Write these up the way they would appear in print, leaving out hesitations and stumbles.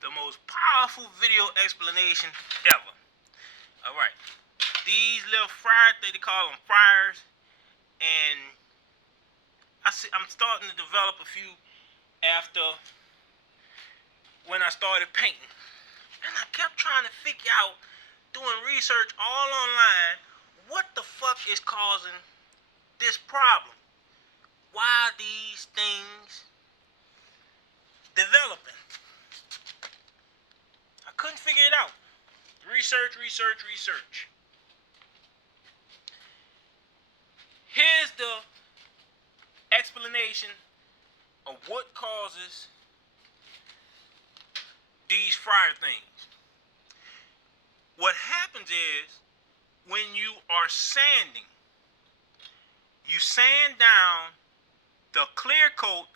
the most powerful video explanation ever. Alright. These little fryers, they call them fryers. And I'm starting to develop a few after when I started painting. And I kept trying to figure out, doing research all online, what the fuck is causing this problem? Why are these things developing? I couldn't figure it out. Research. Here's the explanation of what causes these fryer things. What happens is, when you are sanding, you sand down the clear coat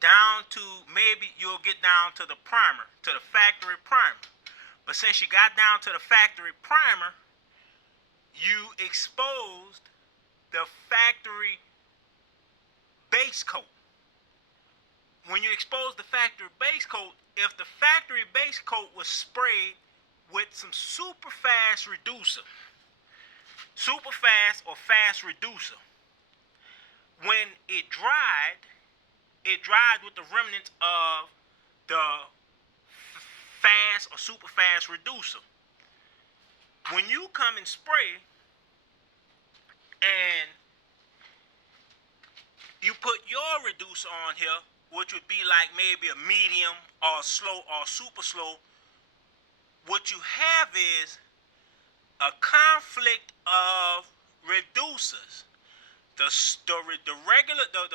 down to, maybe you'll get down to the primer, to the factory primer. But since you got down to the factory primer, you exposed the factory base coat. When you expose the factory base coat, if the factory base coat was sprayed with some super fast reducer, when it dried with the remnants of the fast or super fast reducer. When you come and spray and you put your reducer on here, which would be like maybe a medium or slow or super slow, what you have is a conflict of reducers. The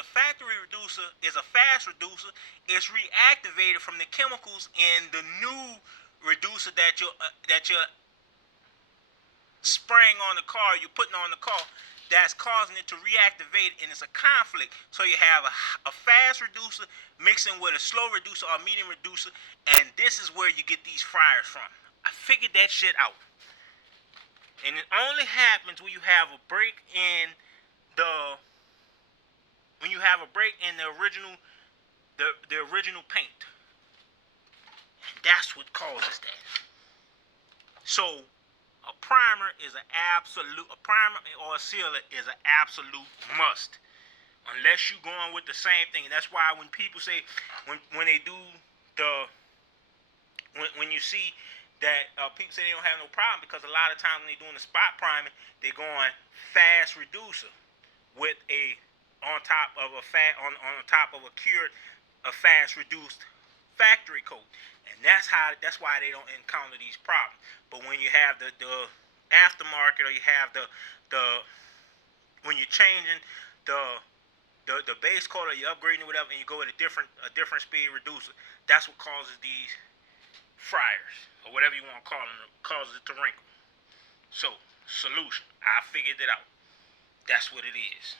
factory reducer is a fast reducer. It's reactivated from the chemicals in the new reducer that you're spraying on the car, you're putting on the car, that's causing it to reactivate, and it's a conflict. So you have a fast reducer mixing with a slow reducer or medium reducer, and this is where you get these fryers from. I figured that shit out. And it only happens when you have a break in the original paint. And that's what causes that. So a primer or a sealer is an absolute must, unless you're going with the same thing. And that's why when people say, when they do when you see that people say they don't have no problem, because a lot of times when they're doing the spot priming, they're going fast reducer with on top of a fast reduced factory coat, and that's why they don't encounter these problems. But when you have the aftermarket, or you have when you're changing the base coat, or you're upgrading or whatever, and you go with a different speed reducer, that's what causes these fryers, or whatever you want to call them, causes it to wrinkle. So, solution, I figured it out. That's what it is.